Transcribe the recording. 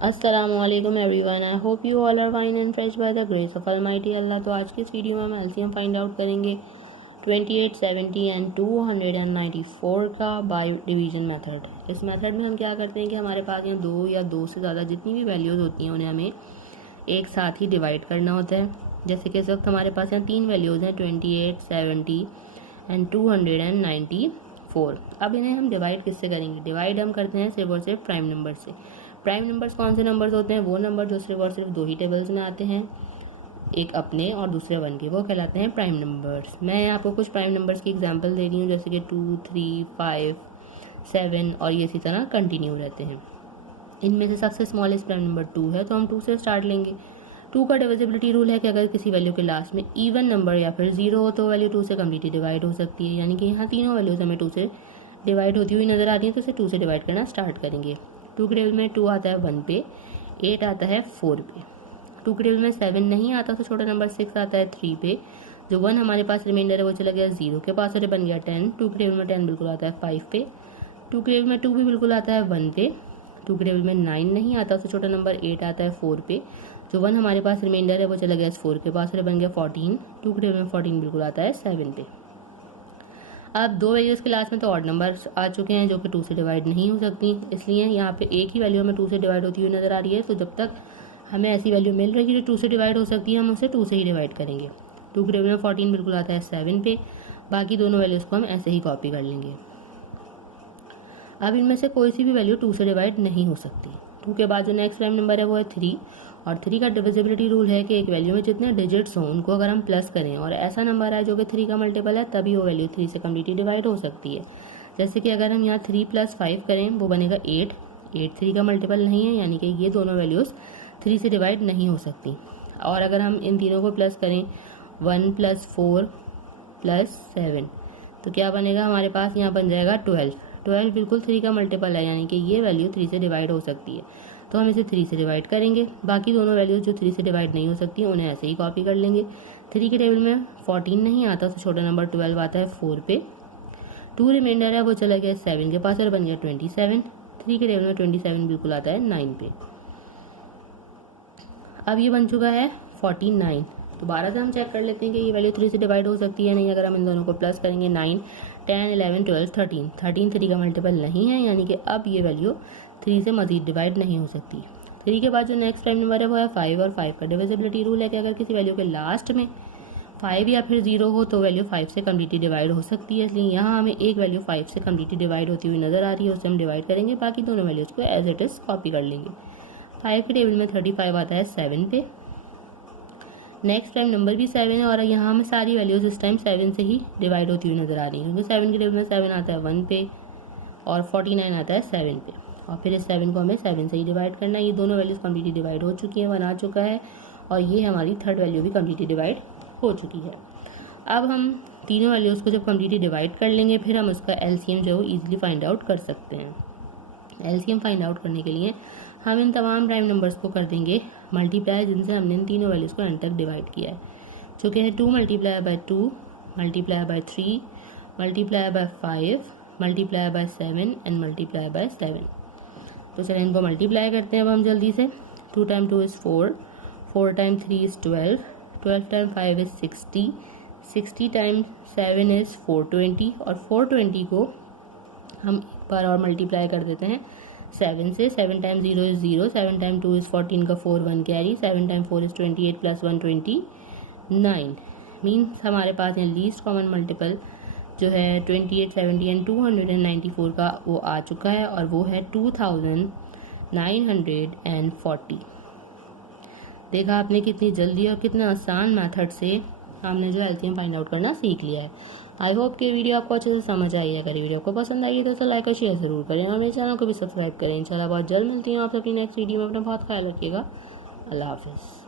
अस्सलामुअलैकुम everyone, I hope you all are fine and fresh by the grace of almighty Allah. तो आज की इस वीडियो में हम एलसीएम फाइंड आउट करेंगे 28, 70 एंड 294 का बाय डिवीजन मेथड। इस मेथड में हम क्या करते हैं कि हमारे पास यहाँ दो या दो से ज़्यादा जितनी भी वैल्यूज़ होती हैं उन्हें हमें एक साथ ही डिवाइड करना होता है। जैसे कि इस वक्त हमारे पास यहाँ तीन वैल्यूज़ हैं 28, 70 एंड 294। अब इन्हें हम डिवाइड किससे करेंगे? डिवाइड हम करते हैं सिर्फ और सिर्फ प्राइम नंबर से। प्राइम नंबर्स कौन से नंबर्स होते हैं? वो नंबर जो सिर्फ और सिर्फ दो ही टेबल्स में आते हैं, एक अपने और दूसरे वन के, वो कहलाते हैं प्राइम नंबर्स। मैं आपको कुछ प्राइम नंबर्स की एग्जांपल दे रही हूँ, जैसे कि 2, 3, 5, 7 और ये इसी तरह कंटिन्यू रहते हैं। इनमें से सबसे स्मॉलेस्ट प्राइम नंबर 2 है, तो हम 2 से स्टार्ट लेंगे। 2 का डिविजिबिलिटी रूल है कि अगर किसी वैल्यू के लास्ट में इवन नंबर या फिर 0 हो तो वैल्यू 2 से कम्प्लीटली डिवाइड हो सकती है। यानी कि यहाँ तीनों वैल्यूज हमें 2 से डिवाइड होती हुई नजर आ रही है, तो इसे 2 से डिवाइड करना स्टार्ट करेंगे। 2 के टेबल में 2 आता है 1 पे, 8 आता है 4 पे। 2 के टेबल में 7 नहीं आता तो छोटा नंबर 6 आता है 3 पे। जो 1 हमारे पास रिमाइंडर है वो चला गया 0 के पास और बन गया 10। 2 के टेबल में 10 बिल्कुल आता है 5 पे। 2 के टेबल में 2 भी बिल्कुल आता है 1 पे। 2 के टेबल में 9 नहीं आता तो छोटा नंबर 8 आता है 4 पे। जो 1 हमारे पास रिमाइंडर है वो चला गया 4 के पास और बन गया 14। 2 के टेबल में 14 बिल्कुल आता है 7 पे। अब दो वैल्यूज़ के लास्ट में तो ऑड नंबर आ चुके हैं जो कि 2 से डिवाइड नहीं हो सकती, इसलिए यहाँ पे एक ही वैल्यू हमें 2 से डिवाइड होती हुई नजर आ रही है। तो जब तक हमें ऐसी वैल्यू मिल रही है जो 2 से डिवाइड हो सकती है, हम उसे 2 से ही डिवाइड करेंगे। 2 के टेबल में 14 बिल्कुल आता है 7 पे। बाकी दोनों वैल्यूज़ को हम ऐसे ही कॉपी कर लेंगे। अब इनमें से कोई सी भी वैल्यू 2 से डिवाइड नहीं हो सकती। 2 के बाद जो नेक्स्ट प्राइम नंबर है वो है 3, और 3 का डिविजिबिलिटी रूल है कि एक वैल्यू में जितने डिजिट्स हों उनको अगर हम प्लस करें और ऐसा नंबर है जो कि 3 का मल्टीपल है, तभी वो वैल्यू 3 से कम्प्लीटली डिवाइड हो सकती है। जैसे कि अगर हम यहाँ 3 + 5 करें वो बनेगा 8। 8 3 का मल्टीपल नहीं है, यानी कि ये दोनों वैल्यूज़ 3 से डिवाइड नहीं हो सकती। और अगर हम इन तीनों को प्लस करें 1 + 4 + 7 तो क्या बनेगा? हमारे पास यहाँ बन जाएगा 12। 12 बिल्कुल 3 का मल्टीपल है, यानी कि ये वैल्यू 3 से डिवाइड हो सकती है, तो हम इसे 3 से डिवाइड करेंगे। बाकी दोनों वैल्यूज जो 3 से डिवाइड नहीं हो सकती उन्हें ऐसे ही कॉपी कर लेंगे। 3 के टेबल में 14 नहीं आता तो छोटा नंबर 12 आता है 4 पे। 2 रिमाइंडर है वो चला गया 7 के पास और बन गया 27। 3 के टेबल में 27 बिल्कुल आता है 9 पे। अब ये बन चुका है 49। दोबारा से हम चेक कर लेते हैं कि ये वैल्यू 3 से डिवाइड हो सकती है नहीं। अगर हम इन दोनों को प्लस करेंगे 9, 10, 11, 12, 13। 13 3 का मल्टीपल नहीं है, यानी कि अब ये वैल्यू 3 से मजीद डिवाइड नहीं हो सकती। 3 के बाद जो नेक्स्ट प्राइम नंबर है वो है 5, और 5 का डिविजिबिलिटी रूल है कि अगर किसी वैल्यू के लास्ट में 5 या फिर 0 हो तो वैल्यू 5 से कम्प्लीटली डिवाइड हो सकती है। इसलिए यहाँ हमें एक वैल्यू 5 से कम्प्लीटली डिवाइड होती हुई नजर आ रही है, उसे हम डिवाइड करेंगे। बाकी दोनों वैल्यूज़ को एज इट इज़ कॉपी कर लेंगे। 5 के टेबल में 35 आता है 7 पे। नेक्स्ट प्राइम नंबर भी 7 है और यहाँ हमें सारी वैल्यूज इस टाइम 7 से ही डिवाइड होती हुई नजर आ रही है, क्योंकि 7 के टेबल में 7 आता है 1 पे और 49 आता है 7 पे। और फिर इस 7 को हमें 7 से ही डिवाइड करना है। ये दोनों वैल्यूज कम्प्लीटली डिवाइड हो चुकी हैं, 1 आ चुका है, और ये हमारी थर्ड वैल्यू भी कम्प्लीटली डिवाइड हो चुकी है। अब हम तीनों वैल्यूज़ को जब कम्प्लीटली डिवाइड कर लेंगे फिर हम उसका एलसीएम जो है ईजिली फाइंड आउट कर सकते हैं। एलसीएम फाइंड आउट करने के लिए हम इन तमाम प्राइम नंबर्स को कर देंगे मल्टीप्लाई, जिनसे हमने इन तीनों वैल्यूज़ को एंड तक डिवाइड किया है, जो कि है 2 × 2 × 3 × 5 × 7 एंड × 7। तो चलिए इनको मल्टीप्लाई करते हैं अब हम जल्दी से। 2 × 2 = 4, 4 × 3 = 12, 12 × 5 = 60, 60 × 7 = 420, और 420 को हम एक बार और मल्टीप्लाई कर देते हैं 7 से। 7 × 0 = 0, 7 × 2 = 14 का 4 1 कैरी, 7 × 4 = 28 + 1 29। मीन्स हमारे पास यहाँ लीस्ट कॉमन मल्टीपल जो है 28, 70 एंड 294 का वो आ चुका है, और वो है 2940। देखा आपने कितनी जल्दी और कितने आसान मेथड से हमने जो एलसीएम फाइंड आउट करना सीख लिया है। आई होप कि वीडियो आपको अच्छे से समझ आई है। अगर वीडियो आपको पसंद आई तो लाइक और शेयर जरूर करें, और मेरे चैनल को भी सब्सक्राइब करें। इंशाल्लाह बहुत जल्द मिलती हूँ आप अपनी नेक्स्ट वीडियो में। अपना बहुत ख्याल रखिएगा। अल्लाह हाफिज़।